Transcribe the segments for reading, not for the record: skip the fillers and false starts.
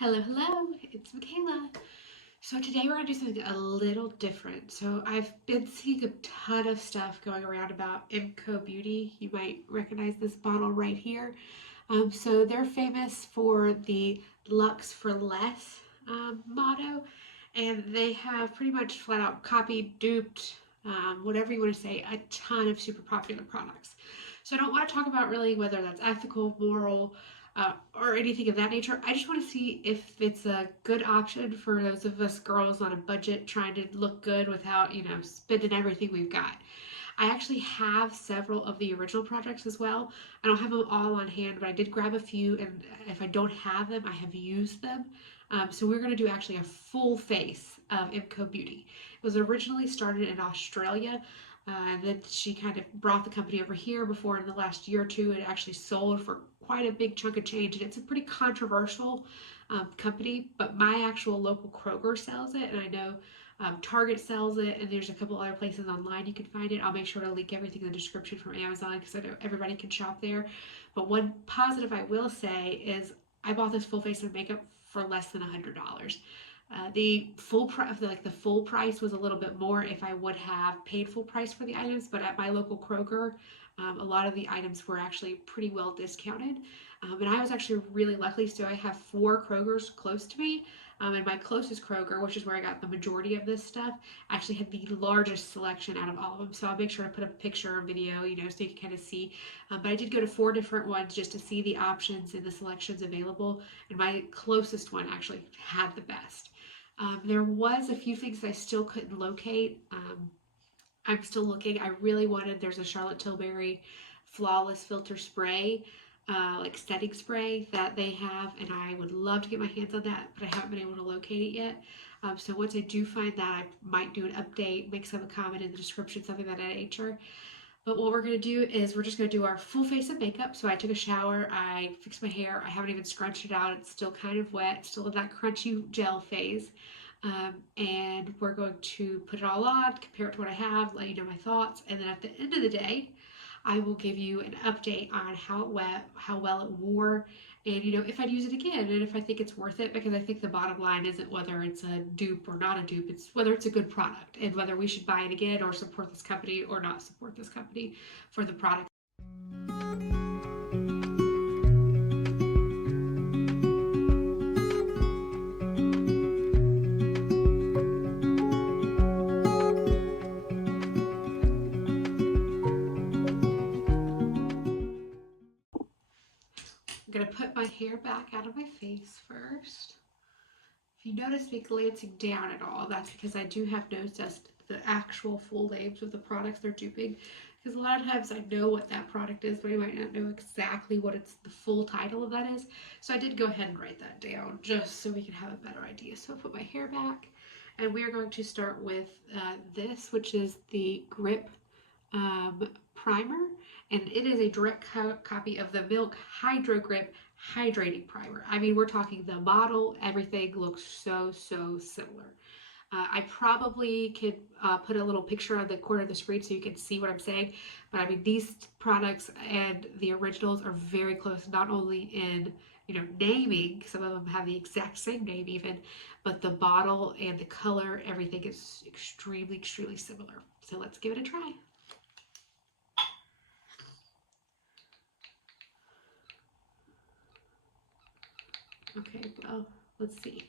Hello, hello, it's Michaela. So today we're going to do something a little different. So I've been seeing a ton of stuff going around about MCoBeauty. You might recognize this bottle right here. So they're famous for the Lux for Less motto, and they have pretty much flat out copied, duped, whatever you want to say, a ton of super popular products. So I don't want to talk about really whether that's ethical, moral, or anything of that nature. I just want to see if it's a good option for those of us girls on a budget trying to look good without, spending everything we've got. I actually have several of the original projects as well. I don't have them all on hand, but I did grab a few, and if I don't have them, I have used them. So we're going to do actually a full face of MCoBeauty. It was originally started in Australia, and then she kind of brought the company over here before in the last year or two it actually sold for quite a big chunk of change, and it's a pretty controversial company, but my actual local Kroger sells it, and I know Target sells it, and there's a couple other places online you can find it. I'll make sure to link everything in the description from Amazon because I know everybody can shop there. But one positive I will say is I bought this full face of makeup for less than $100. The full price, like the full price, was a little bit more if I would have paid full price for the items. But at my local Kroger, a lot of the items were actually pretty well discounted. And I was actually really lucky. So I have 4 Krogers close to me. And my closest Kroger, which is where I got the majority of this stuff, actually had the largest selection out of all of them. So I'll make sure to put a picture or video, so you can kind of see. But I did go to 4 different ones just to see the options and the selections available. And my closest one actually had the best. There was a few things I still couldn't locate. I'm still looking. I really wanted, there's a Charlotte Tilbury Flawless Filter Spray, like setting spray that they have, and I would love to get my hands on that, but I haven't been able to locate it yet. So once I do find that, I might do an update, make some comment in the description, something of that nature. But what we're going to do is we're just going to do our full face of makeup. So I took a shower, I fixed my hair, I haven't even scrunched it out, it's still kind of wet, still in that crunchy gel phase. And we're going to put it all on, compare it to what I have, let you know my thoughts, and then at the end of the day, I will give you an update on how it went, how well it wore, and if I'd use it again, and if I think it's worth it, because I think the bottom line isn't whether it's a dupe or not a dupe, it's whether it's a good product, and whether we should buy it again or support this company or not support this company for the product. I'm going to put my hair back out of my face first. If you notice me glancing down at all, that's because I do have noticed the actual full names of the products they're duping. Because a lot of times I know what that product is, but I might not know exactly what the full title of that is. So I did go ahead and write that down just so we can have a better idea. So I'll put my hair back, and we are going to start with this, which is the Grip primer, and it is a direct copy of the Milk Hydro Grip Hydrating Primer. I mean, we're talking the model, everything looks so similar. I probably could put a little picture on the corner of the screen so you can see what I'm saying, but I mean, these products and the originals are very close, not only in naming, some of them have the exact same name even, but the bottle and the color, everything is extremely similar. So let's give it a try. Okay, well, let's see.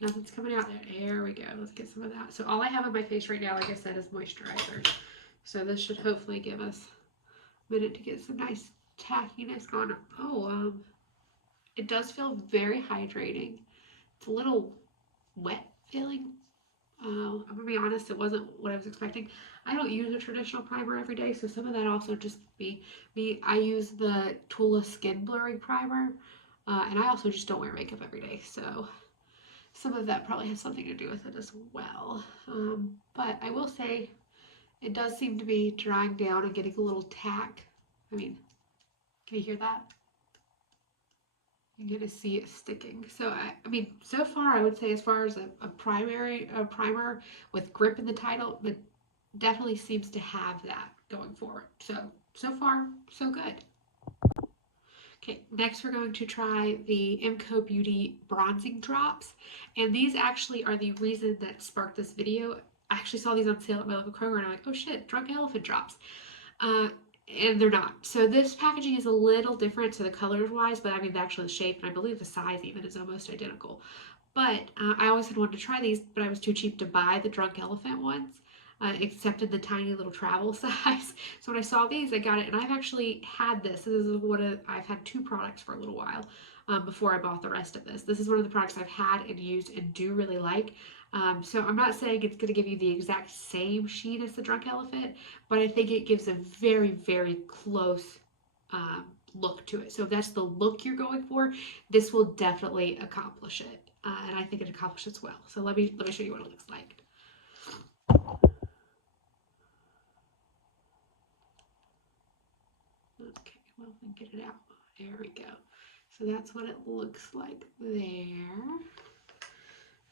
Nothing's coming out there. There we go. Let's get some of that. So all I have on my face right now, like I said, is moisturizer. So this should hopefully give us a minute to get some nice tackiness going. Oh, it does feel very hydrating. It's a little wet feeling. I'm gonna be honest, it wasn't what I was expecting. I don't use a traditional primer every day, so some of that also just be me. I use the Tula Skin Blurring Primer, and I also just don't wear makeup every day, so some of that probably has something to do with it as well. But I will say it does seem to be drying down and getting a little tack. I mean, can you hear that? You're gonna see it sticking. So I mean, so far I would say as far as a primer with grip in the title, it definitely seems to have that going forward. So far so good. Okay, next we're going to try the MCoBeauty bronzing drops. And these actually are the reason that sparked this video. I actually saw these on sale at my local Kroger and I'm like, oh shit, drunk elephant drops. Uh, and they're not. So this packaging is a little different, so the colors wise, but I mean the actual shape, and I believe the size even is almost identical. But I always had wanted to try these, but I was too cheap to buy the drunk elephant ones, except in the tiny little travel size. So when I saw these, I got it, and I've actually had this. This is I've had two products for a little while before I bought the rest of this. This is one of the products I've had and used and do really like. So I'm not saying it's going to give you the exact same sheen as the drunk elephant, but I think it gives a very, very close look to it. So if that's the look you're going for, this will definitely accomplish it. And I think it accomplishes well. So let me show you what it looks like. Okay, well, let me get it out. There we go. So that's what it looks like there.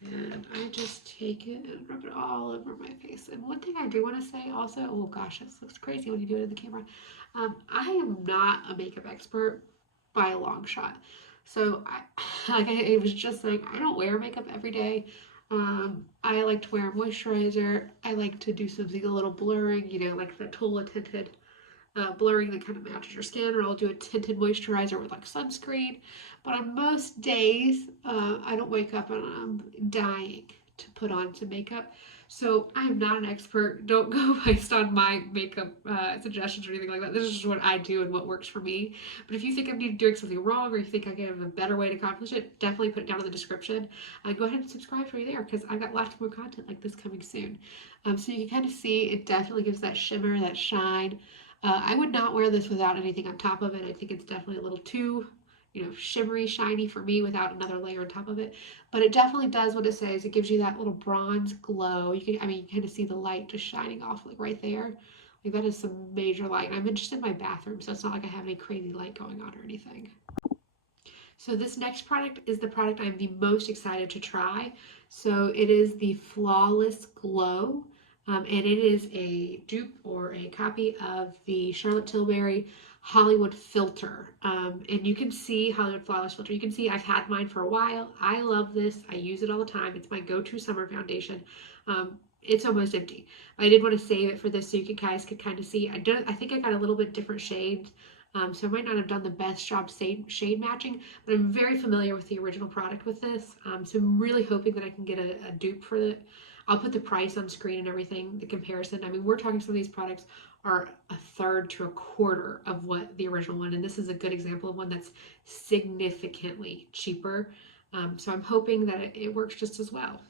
And I just take it and rub it all over my face. And one thing I do want to say also, oh gosh, this looks crazy when you do it in the camera. I am not a makeup expert by a long shot. So I was just saying, I don't wear makeup every day. I like to wear moisturizer. I like to do something a little blurring, you know, like the Tula tinted blurring that kind of matches your skin, or I'll do a tinted moisturizer with like sunscreen. But on most days, I don't wake up and I'm dying to put on some makeup. So I'm not an expert. Don't go based on my makeup suggestions or anything like that. This is just what I do and what works for me. But if you think I'm doing something wrong, or you think I can have a better way to accomplish it, definitely put it down in the description. Go ahead and subscribe right there, because I've got lots more content like this coming soon. So you can kind of see it definitely gives that shimmer, that shine. I would not wear this without anything on top of it. I think it's definitely a little too, you know, shimmery, shiny for me without another layer on top of it. But it definitely does what it says. It gives you that little bronze glow. You can, I mean, you kind of see the light just shining off like right there. Like that is some major light. I'm just in my bathroom, so it's not like I have any crazy light going on or anything. So this next product is the product I'm the most excited to try. So it is the Flawless Glow. And it is a dupe or a copy of the Charlotte Tilbury Hollywood Filter. And you can see Hollywood Flawless Filter. You can see I've had mine for a while. I love this. I use it all the time. It's my go-to summer foundation. It's almost empty. I did want to save it for this so you guys could kind of see. I think I got a little bit different shades. So I might not have done the best job shade matching, but I'm very familiar with the original product with this. So I'm really hoping that I can get a dupe for it. I'll put the price on screen and everything, the comparison. I mean, we're talking some of these products are a third to a quarter of what the original one, and this is a good example of one that's significantly cheaper. So I'm hoping that it works just as well.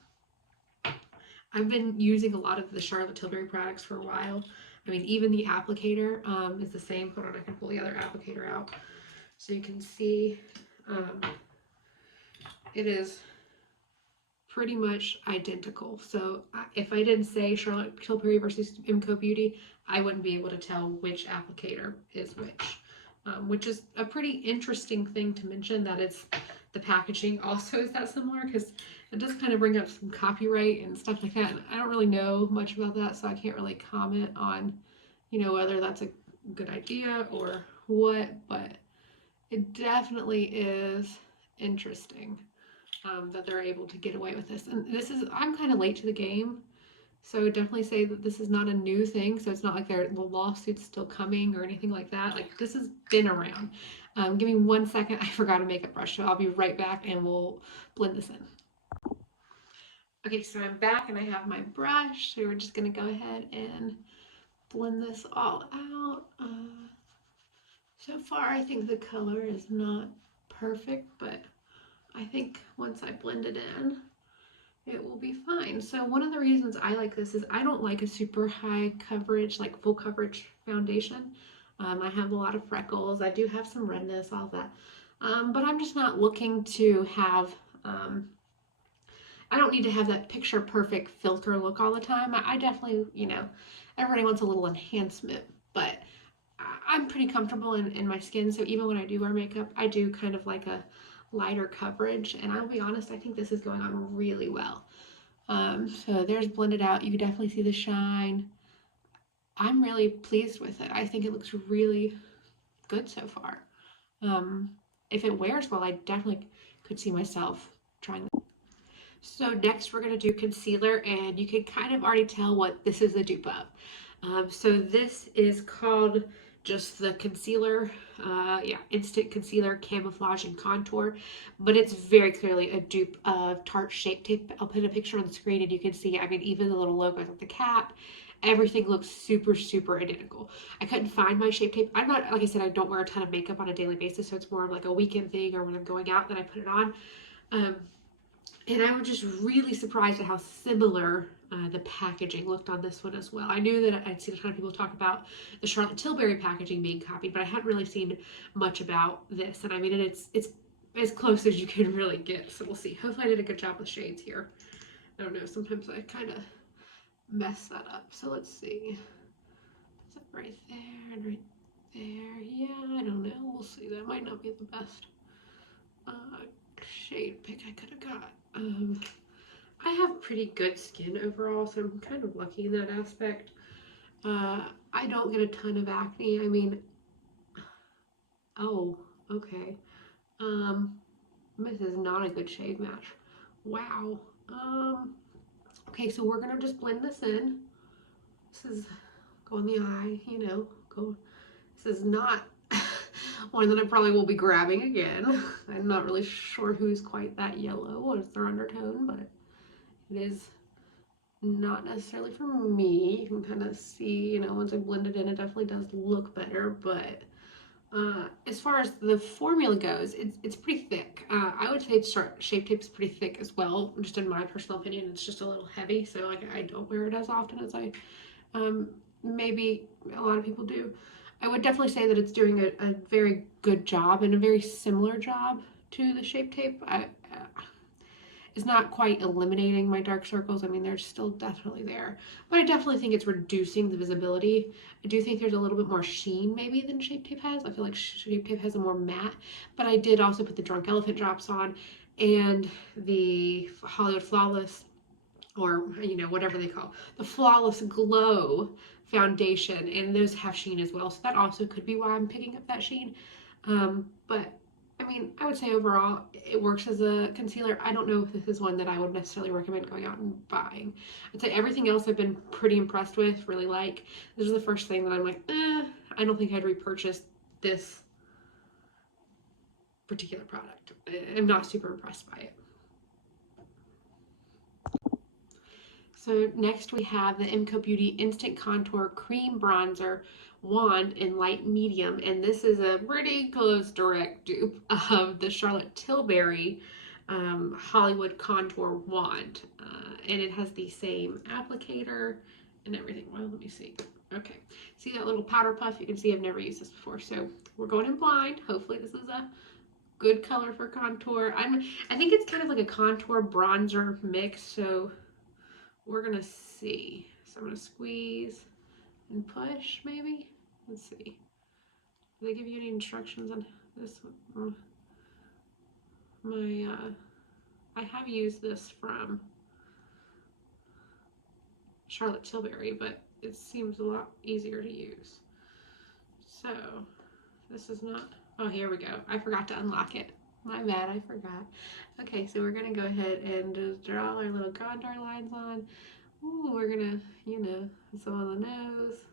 I've been using a lot of the Charlotte Tilbury products for a while. I mean, even the applicator is the same. Hold on, I can pull the other applicator out. So you can see it is pretty much identical. So if I didn't say Charlotte Tilbury versus MCoBeauty, I wouldn't be able to tell which applicator is which is a pretty interesting thing to mention, that it's the packaging also is that similar, because it does kind of bring up some copyright and stuff like that. And I don't really know much about that, so I can't really comment on, you know, whether that's a good idea or what, but it definitely is interesting that they're able to get away with this. And this is, I'm kind of late to the game, so I would definitely say that this is not a new thing. So it's not like the lawsuit's still coming or anything like that. Like, this has been around. Give me 1 second. I forgot a makeup brush, so I'll be right back and we'll blend this in. Okay, so I'm back and I have my brush. So we're just gonna go ahead and blend this all out. So far, I think the color is not perfect, but I think once I blend it in, it will be fine. So one of the reasons I like this is I don't like a super high coverage, like full coverage foundation. I have a lot of freckles. I do have some redness, all that. But I'm just not looking to have, I don't need to have that picture perfect filter look all the time. I definitely, you know, everybody wants a little enhancement, but I'm pretty comfortable in my skin. So even when I do wear makeup, I do kind of like a lighter coverage, and I'll be honest, I think this is going on really well. So there's blended out. You can definitely see the shine. I'm really pleased with it. I think it looks really good so far. If it wears well, I definitely could see myself trying this. So next we're going to do concealer, and you can kind of already tell what this is a dupe of. So this is called just the concealer, yeah, instant concealer, camouflage and contour, but it's very clearly a dupe of Tarte Shape Tape. I'll put a picture on the screen and you can see, I mean, even the little logos of the cap, everything looks super, super identical. I couldn't find my Shape Tape. I'm not, like I said, I don't wear a ton of makeup on a daily basis, so it's more of like a weekend thing or when I'm going out that I put it on. Um, and I was just really surprised at how similar the packaging looked on this one as well. I knew that I'd seen a ton of people talk about the Charlotte Tilbury packaging being copied, but I hadn't really seen much about this. And I mean, it's as close as you can really get. So we'll see. Hopefully I did a good job with shades here. I don't know. Sometimes I kind of mess that up. So let's see. Is it right there and right there? Yeah, I don't know. We'll see. That might not be the best shade pick I could have got. I have pretty good skin overall, so I'm kind of lucky in that aspect. I don't get a ton of acne. I mean, oh, okay. Um, this is not a good shade match. Wow. Okay, so we're gonna just blend this in. This is go in the eye, you know, go. This is not one that I probably will be grabbing again. I'm not really sure who's quite that yellow. What is their undertone, but it is not necessarily for me. You can kind of see, you know, once I blend it in, it definitely does look better, but as far as the formula goes, it's pretty thick. I would say Shape Tape's pretty thick as well, just in my personal opinion. It's just a little heavy, so like I don't wear it as often as I maybe a lot of people do. I would definitely say that it's doing a very good job and a very similar job to the Shape Tape. It's not quite eliminating my dark circles. I mean, they're still definitely there, but I definitely think it's reducing the visibility. I do think there's a little bit more sheen maybe than Shape Tape has. I feel like Shape Tape has a more matte, but I did also put the Drunk Elephant drops on and the Hollywood Flawless, or you know, whatever they call the Flawless Glow foundation, and those have sheen as well, so that also could be why I'm picking up that sheen. But I mean, I would say overall it works as a concealer. I don't know if this is one that I would necessarily recommend going out and buying. I'd say everything else I've been pretty impressed with, really like. This is the first thing that I'm like, I don't think I'd repurchase this particular product. I'm not super impressed by it. So next we have the MCoBeauty Instant Contour Cream Bronzer Wand in light medium, and this is a pretty close direct dupe of the Charlotte Tilbury Hollywood Contour Wand, and it has the same applicator and everything. Well, let me see. Okay, see that little powder puff? You can see I've never used this before, so we're going in blind. Hopefully this is a good color for contour. I think it's kind of like a contour bronzer mix, so we're gonna see. So I'm gonna squeeze and push, maybe. Let's see. Do they give you any instructions on this one? I have used this from Charlotte Tilbury, but it seems a lot easier to use. So this is not. Oh, here we go. I forgot to unlock it. My bad, I forgot. Okay, so we're gonna go ahead and just draw our little contour lines on. Ooh, we're gonna, you know, some on the nose.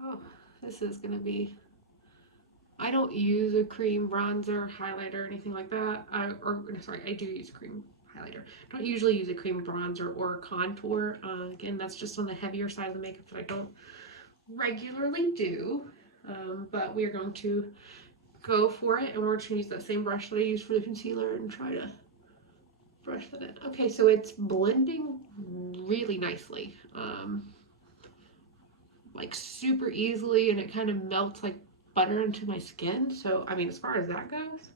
Oh, this is gonna be. I don't use a cream bronzer, highlighter, or anything like that. Sorry, I do use a cream highlighter. I don't usually use a cream bronzer or contour. Again, that's just on the heavier side of the makeup that I don't regularly do. But we are going to go for it, and we're just gonna use that same brush that I used for the concealer and try to brush that in. Okay, so it's blending really nicely. Like super easily, and it kind of melts like butter into my skin. So I mean, as far as that goes,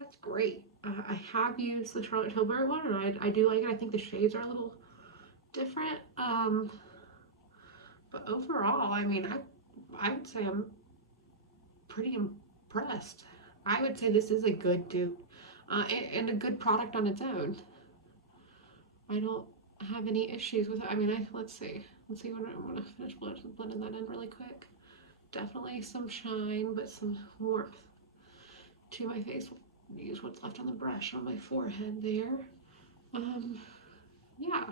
that's great. I have used the Charlotte Tilbury one, and I do like it. I think the shades are a little different, but overall, I mean, I would say I'm pretty impressed. I would say this is a good dupe, and a good product on its own. I don't have any issues with it. I mean, let's see when I want to finish blending that in really quick. definitely some shine, but some warmth to my face. Use what's left on the brush on my forehead there. Yeah,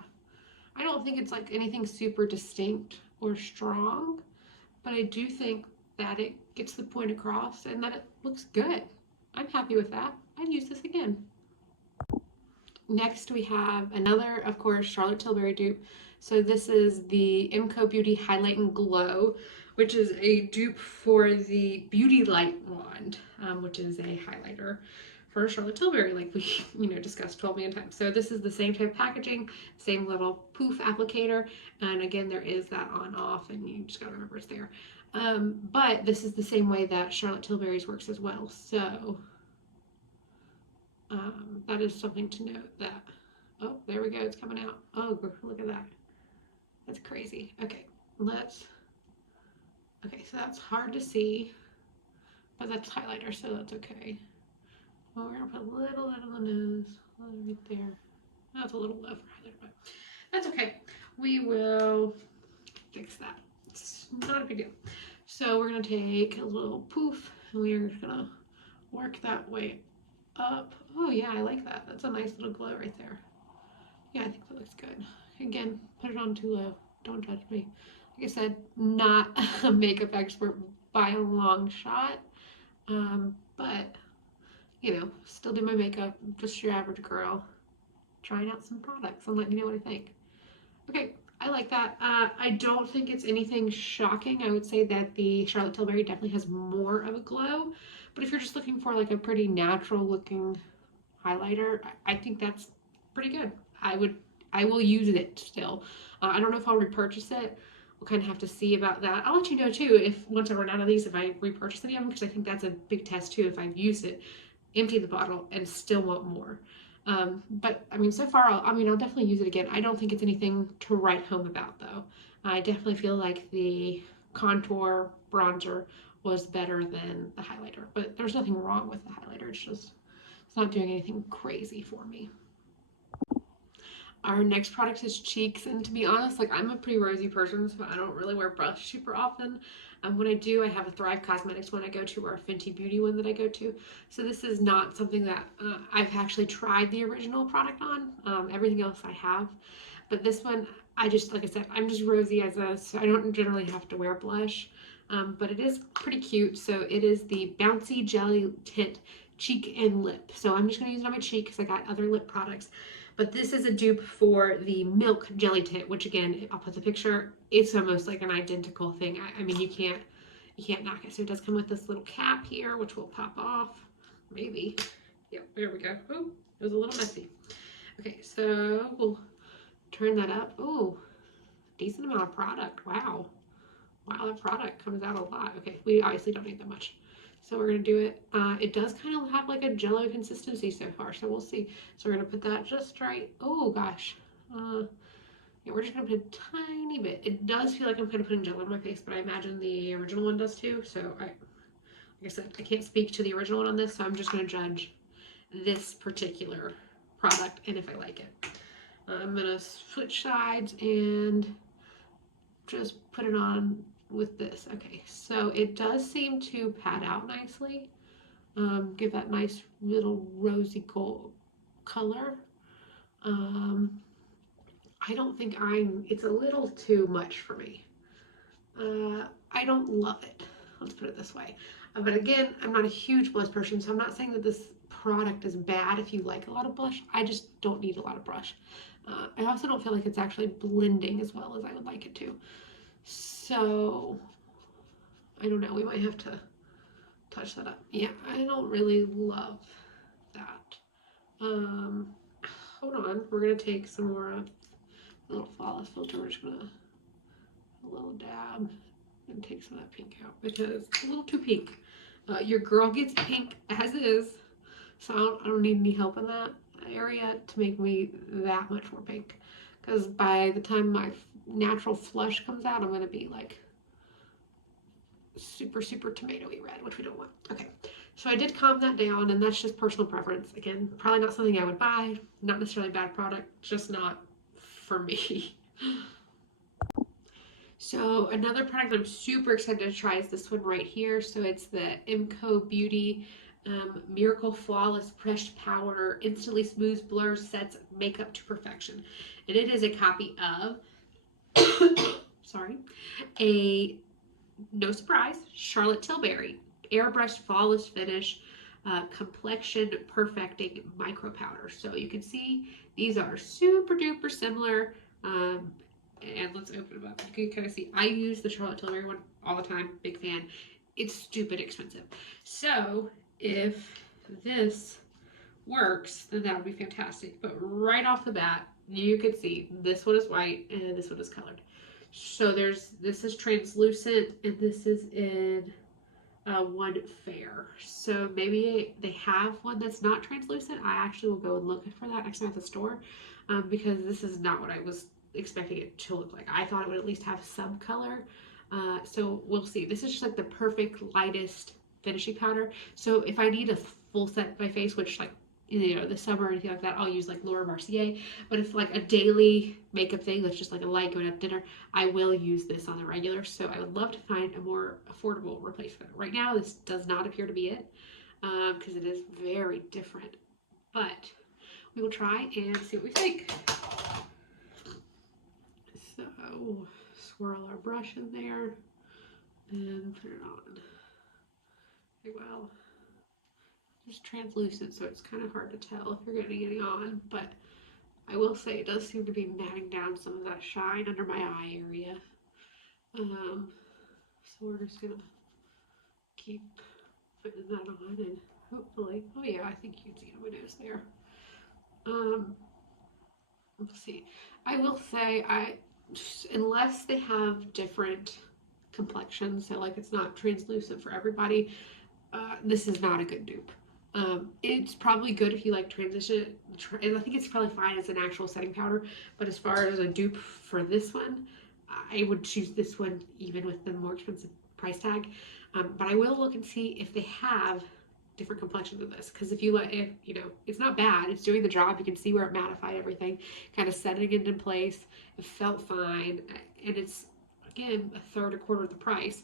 I don't think it's like anything super distinct or strong, but I do think that it gets the point across and that it looks good. I'm happy with that. I'd use this again. Next we have another, of course, Charlotte Tilbury dupe. So this is the MCoBeauty Highlight and Glow, which is a dupe for the Beauty Light wand, which is a highlighter for Charlotte Tilbury, like we discussed 12 million times. So this is the same type of packaging, same little poof applicator, and again there is that on off, and you just gotta remember it's there. But this is the same way that Charlotte Tilbury's works as well. So that is something to note. That, oh, there we go, it's coming out. Oh, look at that. That's crazy. Okay, so that's hard to see, but that's highlighter, so that's okay. Well, we're gonna put a little on the nose, right there. That's a little low for highlighter, but that's okay. We will fix that. It's not a big deal. So we're gonna take a little poof, and we're gonna work that way up. Oh yeah, I like that. That's a nice little glow right there. Yeah, I think that looks good. Again, put it on too low. Don't judge me. Like I said, not a makeup expert by a long shot. But, still do my makeup. Just your average girl. Trying out some products and letting you know what I think. Okay, I like that. I don't think it's anything shocking. I would say that the Charlotte Tilbury definitely has more of a glow. But if you're just looking for like a pretty natural looking highlighter, I think that's pretty good. I will use it still. I don't know if I'll repurchase it. We'll kind of have to see about that. I'll let you know too if once I run out of these, if I repurchase any of them, because I think that's a big test too. If I've used it, empty the bottle, and still want more. But I mean, so far, I'll definitely use it again. I don't think it's anything to write home about though. I definitely feel like the contour bronzer was better than the highlighter, but there's nothing wrong with the highlighter. It's not doing anything crazy for me. Our next product is cheeks, and to be honest, like I'm a pretty rosy person, so I don't really wear blush super often. When I do, I have a Thrive Cosmetics one I go to, or a Fenty Beauty one that I go to. So this is not something that I've actually tried the original product on. Everything else I have, but this one, like I said, I'm just rosy so I don't generally have to wear blush. But it is pretty cute. So it is the Bouncy Jelly Tint Cheek and Lip. So I'm just going to use it on my cheek because I got other lip products. But this is a dupe for the Milk Jelly Tint, which again, I'll put the picture. It's almost like an identical thing. I mean, you can't knock it. So it does come with this little cap here, which will pop off. Maybe. Yep, there we go. Oh, it was a little messy. Okay, so we'll turn that up. Oh, decent amount of product. Wow. Wow, that product comes out a lot. Okay, we obviously don't need that much. So we're going to do it. It does kind of have like a jello consistency so far, so we'll see. So we're going to put that just right. Oh, gosh. Yeah, we're just going to put a tiny bit. It does feel like I'm kind of putting jello on my face, but I imagine the original one does too. So, like I said, I can't speak to the original one on this, so I'm just going to judge this particular product and if I like it. I'm going to switch sides and just put it on with this. Okay, so it does seem to pad out nicely. Give that nice little rosy gold color. I don't think it's a little too much for me. I don't love it. Let's put it this way. But again, I'm not a huge blush person, so I'm not saying that this product is bad if you like a lot of blush. I just don't need a lot of blush. I also don't feel like it's actually blending as well as I would like it to. So, I don't know, we might have to touch that up. Yeah, I don't really love that. Hold on, we're gonna take some more of the little flawless filter. We're just gonna a little dab and take some of that pink out because it's a little too pink. Your girl gets pink as is, so I don't need any help in that area to make me that much more pink, because by the time my natural flush comes out, I'm gonna be like super tomatoey red, which we don't want. Okay, so I did calm that down, and that's just personal preference. Again, probably not something I would buy, not necessarily a bad product, just not for me. So another product I'm super excited to try is this one right here. So it's the MCoBeauty Miracle Flawless Pressed Powder Instantly Smooths, Blurs, Sets Makeup to Perfection. And it is a copy of, sorry, a, no surprise, Charlotte Tilbury Airbrushed Flawless Finish Complexion Perfecting Micro Powder. So you can see these are super duper similar. And let's open them up. You can kind of see I use the Charlotte Tilbury one all the time. Big fan. It's stupid expensive. So if this works, then that would be fantastic. But right off the bat, you can see this one is white and this one is colored. So this is translucent and this is in one fair. So maybe they have one that's not translucent. I actually will go and look for that next time at the store because this is not what I was expecting it to look like. I thought it would at least have some color. So we'll see. This is just like the perfect lightest finishing powder. So if I need a full set of my face, which like the summer or anything like that, I'll use like Laura Mercier. But if like a daily makeup thing that's just like a light going out to dinner, I will use this on the regular. So I would love to find a more affordable replacement. Right now, this does not appear to be it because it is very different. But we will try and see what we think. So swirl our brush in there and put it on. Okay, well, it's translucent, so it's kind of hard to tell if you're getting any on, but I will say it does seem to be matting down some of that shine under my eye area. So we're just gonna keep putting that on and hopefully, oh yeah, I think you can see my nose there. Let's see. I will say unless they have different complexions, so like it's not translucent for everybody, this is not a good dupe. It's probably good if you like transition, and I think it's probably fine as an actual setting powder, but as far as a dupe for this one, I would choose this one even with the more expensive price tag. But I will look and see if they have different complexions of this, because if it's not bad, it's doing the job. You can see where it mattified everything, kind of setting it into place. It felt fine, and it's again a third or quarter of the price.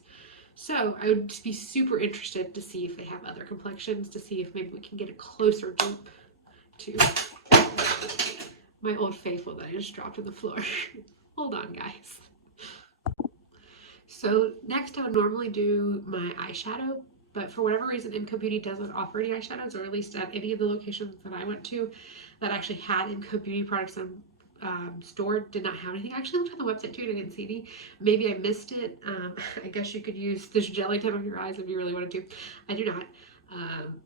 So I would just be super interested to see if they have other complexions, to see if maybe we can get a closer dupe to my old faithful that I just dropped on the floor. Hold on, guys. So next I would normally do my eyeshadow, but for whatever reason MCoBeauty doesn't offer any eyeshadows, or at least at any of the locations that I went to that actually had MCoBeauty products on store did not have anything. I actually looked on the website too and I didn't see any. Maybe I missed it. I guess you could use this jelly tip on your eyes if you really wanted to. I do not.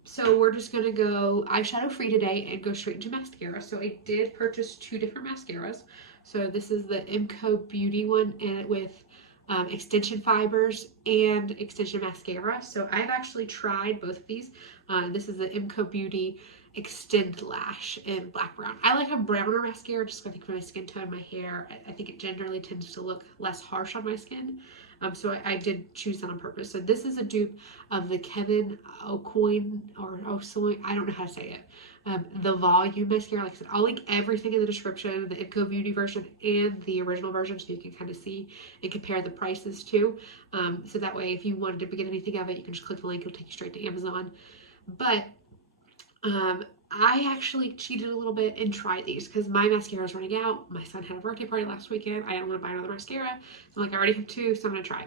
So we're just gonna go eyeshadow free today and go straight into mascara. So I did purchase 2 different mascaras. So this is the MCoBeauty one and with extension fibers and extension mascara. So I've actually tried both of these. This is the MCoBeauty Extend Lash in black brown. I like a browner mascara just I think for my skin tone, my hair. I think it generally tends to look less harsh on my skin. So I did choose that on purpose. So this is a dupe of the Kevin Aucoin or Osoin, I don't know how to say it. The volume mascara. Like I said, I'll link everything in the description, the MCoBeauty version and the original version, so you can kind of see and compare the prices too. So that way, if you wanted to get anything of it, you can just click the link. It'll take you straight to Amazon. But I actually cheated a little bit and tried these because my mascara is running out. My son had a birthday party last weekend. I didn't want to buy another mascara. So I'm like, I already have 2, so I'm going to try.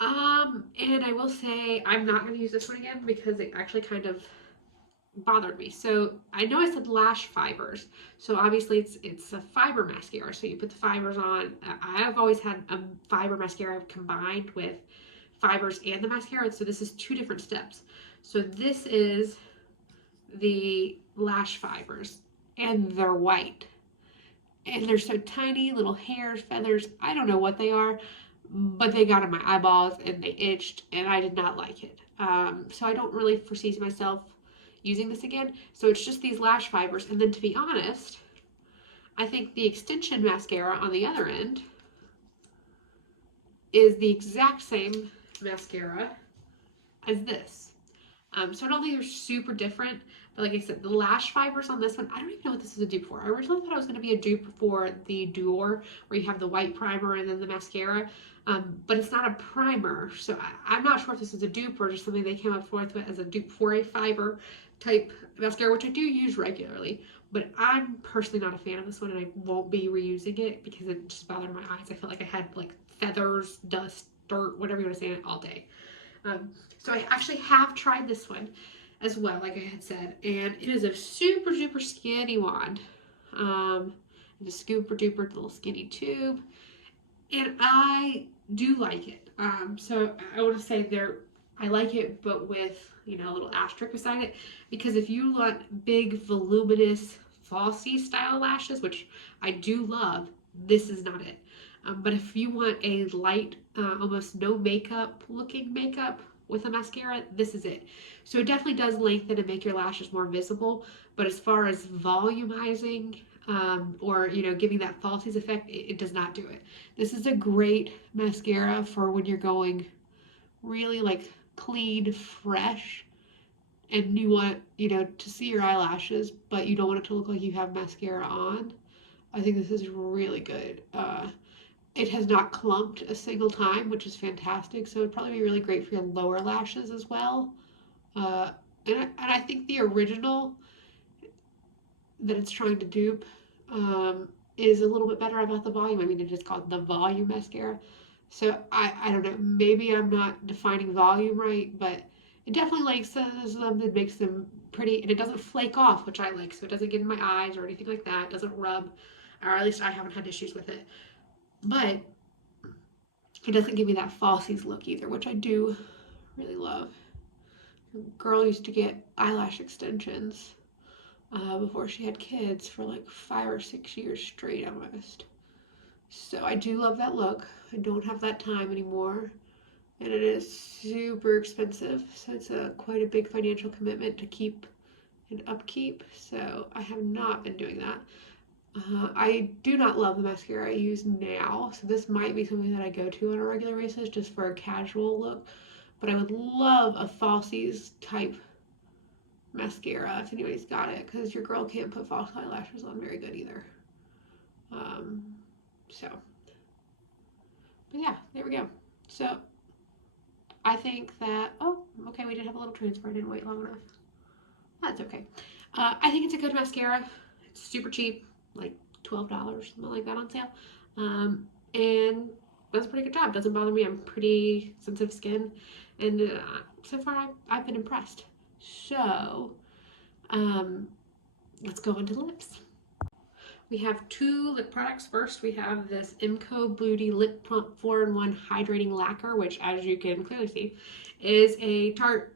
And I will say I'm not going to use this one again because it actually kind of bothered me. So I know I said lash fibers. So obviously it's a fiber mascara. So you put the fibers on. I've always had a fiber mascara combined with fibers and the mascara. So this is 2 different steps. So this is the lash fibers and they're white and they're so tiny, little hairs, feathers, I don't know what they are, but they got in my eyeballs and they itched and I did not like it. So I don't really foresee myself using this again. So it's just these lash fibers. And then to be honest, I think the extension mascara on the other end is the exact same mascara as this. So I don't think they're super different, But like I said, the lash fibers on this one, I don't even know what this is a dupe for. I originally thought it was going to be a dupe for the Dior, where you have the white primer and then the mascara. But it's not a primer, so I'm not sure if this is a dupe or just something they came up with as a dupe for a fiber type mascara, which I do use regularly. But I'm personally not a fan of this one, and I won't be reusing it because it just bothered my eyes. I felt like I had like feathers, dust, dirt, whatever you want to say, in it all day. So I actually have tried this one as well, like I had said, and it is a super duper skinny wand. It's a super duper little skinny tube, and I do like it. So I want to say I like it, but with a little asterisk beside it, because if you want big voluminous falsy style lashes, which I do love, this is not it. But if you want a light, almost no makeup looking makeup with a mascara, this is it. So it definitely does lengthen and make your lashes more visible, but as far as volumizing or giving that falsies effect, it does not do it. This is a great mascara for when you're going really like clean, fresh, and you want to see your eyelashes, but you don't want it to look like you have mascara on. I think this is really good. It has not clumped a single time, which is fantastic. So it'd probably be really great for your lower lashes as well. Uh, and I think the original that it's trying to dupe is a little bit better about the volume. I mean, it is called the volume mascara. So I don't know. Maybe I'm not defining volume right, but it definitely lengthens them. It makes them pretty, and it doesn't flake off, which I like. So it doesn't get in my eyes or anything like that. It doesn't rub, or at least I haven't had issues with it. But it doesn't give me that falsies look either, which I do really love. Girl used to get eyelash extensions before she had kids for like 5 or 6 years straight almost. So I do love that look. I don't have that time anymore, and it is super expensive. So it's quite a big financial commitment to keep and upkeep. So I have not been doing that. I do not love the mascara I use now, so this might be something that I go to on a regular basis just for a casual look. But I would love a falsies type mascara if anybody's got it, because your girl can't put false eyelashes on very good either. So, but yeah, there we go. So, I think that, oh, okay, we did have a little transfer. I didn't wait long enough. That's okay. I think it's a good mascara. It's super cheap, like $12, something like that on sale. And does a pretty good job. Doesn't bother me. I'm pretty sensitive skin, and so far I've been impressed. So, let's go into the lips. We have 2 lip products. First, we have this MCoBeauty Lip Plump 4-in-1 Hydrating Lacquer, which, as you can clearly see, is a Tarte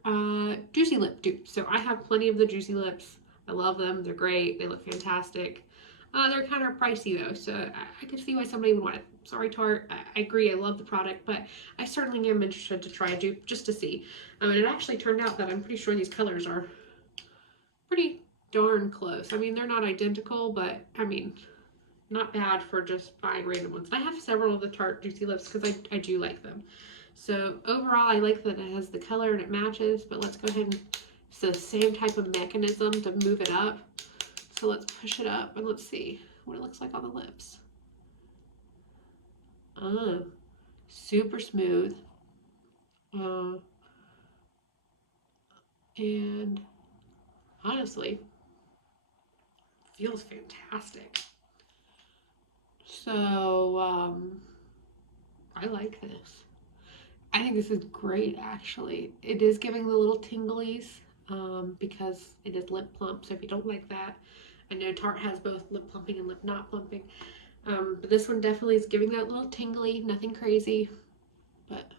Juicy Lip dupe. So I have plenty of the Juicy Lips. I love them. They're great. They look fantastic. They're kind of pricey, though, so I could see why somebody would want it. Sorry, Tarte. I agree. I love the product, but I certainly am interested to try a dupe just to see. And it actually turned out that I'm pretty sure these colors are pretty darn close. I mean, they're not identical, but I mean, not bad for just buying random ones. I have several of the Tarte Juicy Lips because I do like them. So overall, I like that it has the color and it matches, but let's go ahead and, it's the same type of mechanism to move it up. So let's push it up and let's see what it looks like on the lips. Super smooth. And honestly, feels fantastic. So, I like this. I think this is great, actually. It is giving the little tinglies because it is lip plump. So if you don't like that, I know Tarte has both lip plumping and lip not plumping. But this one definitely is giving that little tingly, nothing crazy. But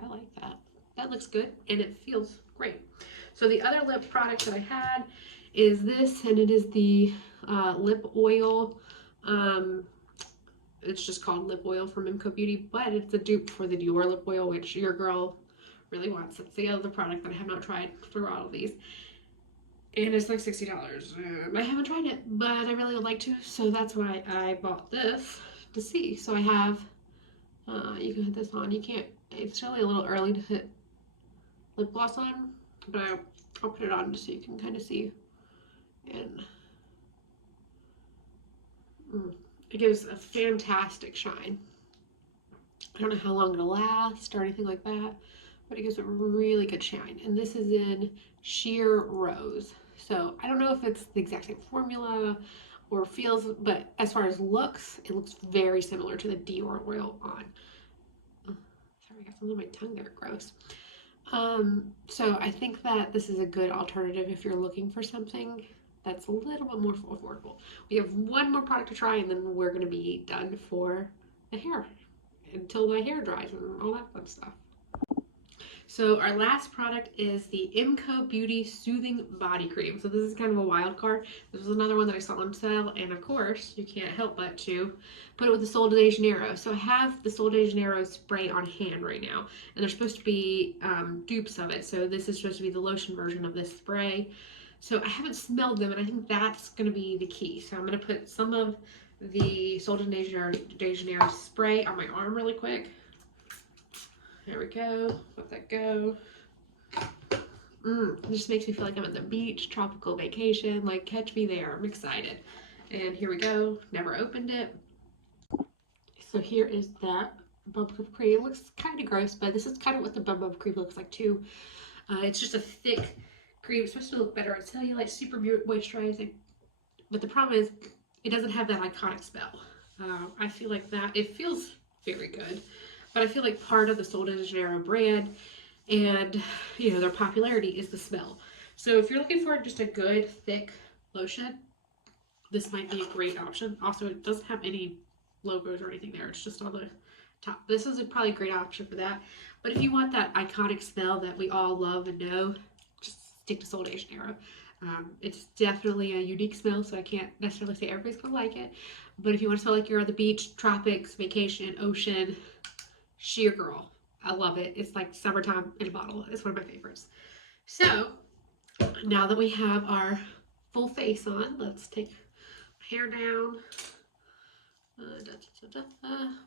I like that. That looks good and it feels great. So the other lip product that I had is this, and it is the lip oil. It's just called lip oil from MCoBeauty, but it's a dupe for the Dior lip oil, which your girl really wants. It's the other product that I have not tried through all of these. And it's like $60. I haven't tried it, but I really would like to, so that's why I bought this to see. So I have, you can put this on. You can't, it's really a little early to put lip gloss on, but I'll put it on just so you can kind of see. And it gives a fantastic shine. I don't know how long it'll last or anything like that, but it gives a really good shine. And this is in Sheer Rose. So I don't know if it's the exact same formula or feels, but as far as looks, it looks very similar to the Dior Royal On. Sorry, I got something on my tongue there, gross. So I think that this is a good alternative if you're looking for something that's a little bit more affordable. We have one more product to try and then we're going to be done for the hair until my hair dries and all that fun stuff. So our last product is the MCoBeauty Soothing Body Cream. So this is kind of a wild card. This was another one that I saw on sale, and of course, you can't help but to put it with the Sol de Janeiro. So I have the Sol de Janeiro spray on hand right now, and there's supposed to be dupes of it. So this is supposed to be the lotion version of this spray. So I haven't smelled them, and I think that's going to be the key. So I'm going to put some of the Sol de Janeiro spray on my arm really quick. There we go. Let that go. It just makes me feel like I'm at the beach, tropical vacation. Like, catch me there. I'm excited. And here we go. Never opened it. So here is that bubble cream. It looks kind of gross, but this is kind of what the bubble cream looks like too. It's just a thick cream. It's supposed to look better on cellulite, super moisturizing. But the problem is, it doesn't have that iconic smell. I feel like that, it feels very good. But I feel like part of the Sol de Janeiro brand and, you know, their popularity is the smell. So if you're looking for just a good, thick lotion, this might be a great option. Also, it doesn't have any logos or anything there. It's just on the top. This is probably a great option for that. But if you want that iconic smell that we all love and know, just stick to Sol de Janeiro. It's definitely a unique smell, so I can't necessarily say everybody's going to like it. But if you want to smell like you're on the beach, tropics, vacation, ocean, sheer girl. I love it. It's like summertime in a bottle. It's one of my favorites. So now that we have our full face on, let's take my hair down.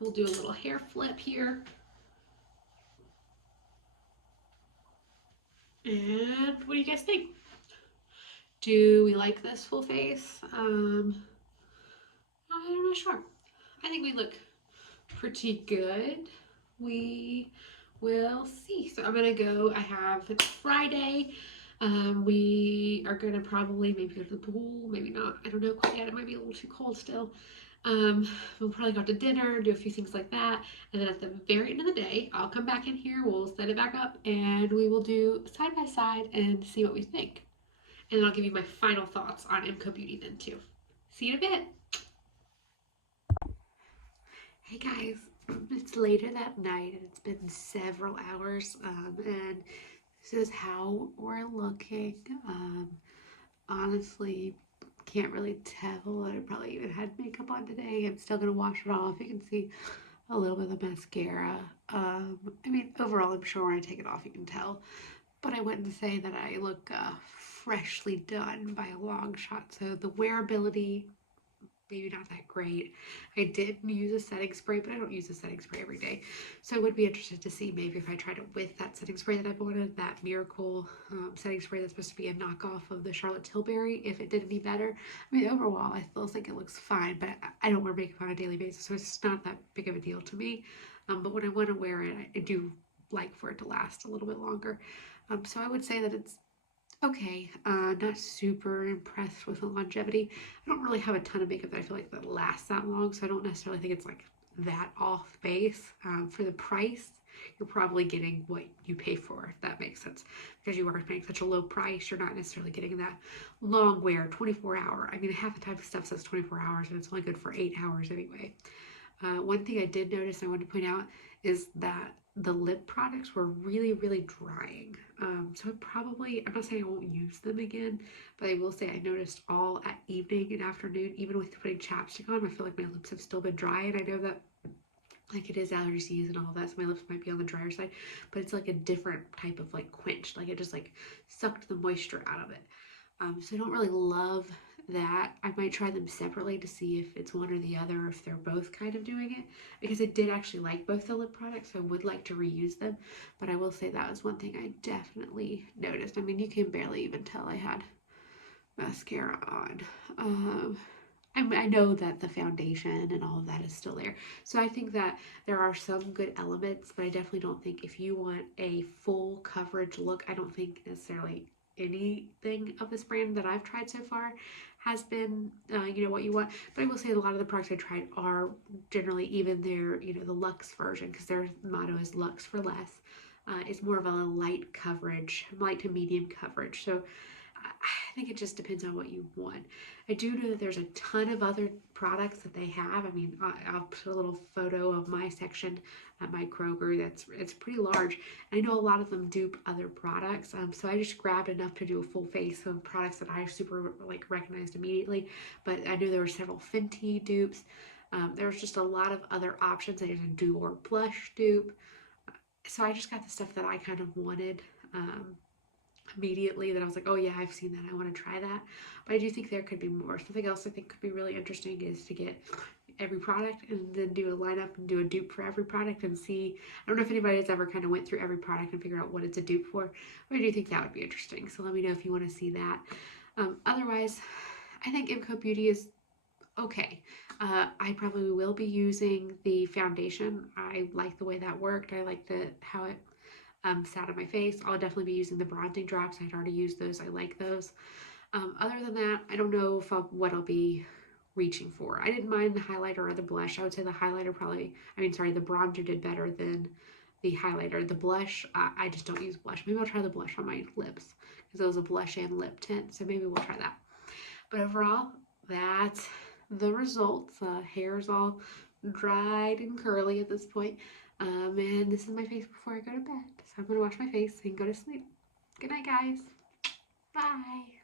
We'll do a little hair flip here. And what do you guys think? Do we like this full face? I'm not sure. I think we look pretty good. We will see. So I'm gonna go. It's Friday. We are gonna probably maybe go to the pool, maybe not. I don't know quite yet. It might be a little too cold still. We'll probably go to dinner, do a few things like that, and then at the very end of the day, I'll come back in here. We'll set it back up, and we will do side by side and see what we think. And then I'll give you my final thoughts on MCoBeauty then too. See you in a bit. Hey guys. It's later that night and it's been several hours, and this is how we're looking. Honestly, can't really tell. I probably even had makeup on today. I'm still gonna wash it off. You can see a little bit of the mascara. I mean, overall, I'm sure when I take it off, you can tell. But I wouldn't say that I look freshly done by a long shot. So the wearability, maybe not that great. I did use a setting spray, but I don't use a setting spray every day. So I would be interested to see maybe if I tried it with that setting spray that I wanted, that Miracle setting spray that's supposed to be a knockoff of the Charlotte Tilbury, if it did any better. I mean, overall, I still think it looks fine, but I don't wear makeup on a daily basis, so it's not that big of a deal to me. But when I want to wear it, I do like for it to last a little bit longer. So I would say that it's okay. Not super impressed with the longevity. I don't really have a ton of makeup that I feel like that lasts that long, so I don't necessarily think it's like that off base. For the price, you're probably getting what you pay for, if that makes sense. Because you are paying such a low price, you're not necessarily getting that long wear, 24 hour. I mean, half the time stuff says 24 hours and it's only good for 8 hours anyway. One thing I did notice I wanted to point out is that the lip products were really, really drying. So I'm not saying I won't use them again, but I will say I noticed all at evening and afternoon, even with putting chapstick on, I feel like my lips have still been dry, and I know that like it is allergy season and all that, so my lips might be on the drier side, but it's like a different type of like quench, like it just like sucked the moisture out of it. So I don't really love that I might try them separately to see if it's one or the other, or if they're both kind of doing it, because I did actually like both the lip products, so I would like to reuse them. But I will say that was one thing I definitely noticed. I mean, you can barely even tell I had mascara on. I know that the foundation and all of that is still there. So I think that there are some good elements, but I definitely don't think if you want a full coverage look, I don't think necessarily anything of this brand that I've tried so far has been, what you want. But I will say a lot of the products I tried are generally, even their, the Luxe version, because their motto is Luxe for less. It's more of a light coverage, light to medium coverage. So I think it just depends on what you want. I do know that there's a ton of other products that they have. I mean, I'll put a little photo of my section at my Kroger. It's pretty large. I know a lot of them dupe other products. So I just grabbed enough to do a full face of products that I super recognized immediately. But I know there were several Fenty dupes. There was just a lot of other options. There's a Dior blush dupe. So I just got the stuff that I kind of wanted. Immediately, that I was like, oh yeah, I've seen that, I want to try that. But I do think there could be more. Something else I think could be really interesting is to get every product and then do a lineup and do a dupe for every product and see. I don't know if anybody has ever kind of went through every product and figured out what it's a dupe for, but I do think that would be interesting. So let me know if you want to see that. Otherwise, I think MCoBeauty is okay. I probably will be using the foundation. I like the way that worked. I like how it sat on my face. I'll definitely be using the bronzing drops. I'd already used those. I like those. Other than that, I don't know what I'll be reaching for. I didn't mind the highlighter or the blush. I would say the highlighter the bronzer did better than the highlighter. The blush, I just don't use blush. Maybe I'll try the blush on my lips, because it was a blush and lip tint, so maybe we'll try that. But overall, that's the results. Hair's all dried and curly at this point. And this is my face before I go to bed. So I'm going to wash my face and go to sleep. Good night, guys. Bye.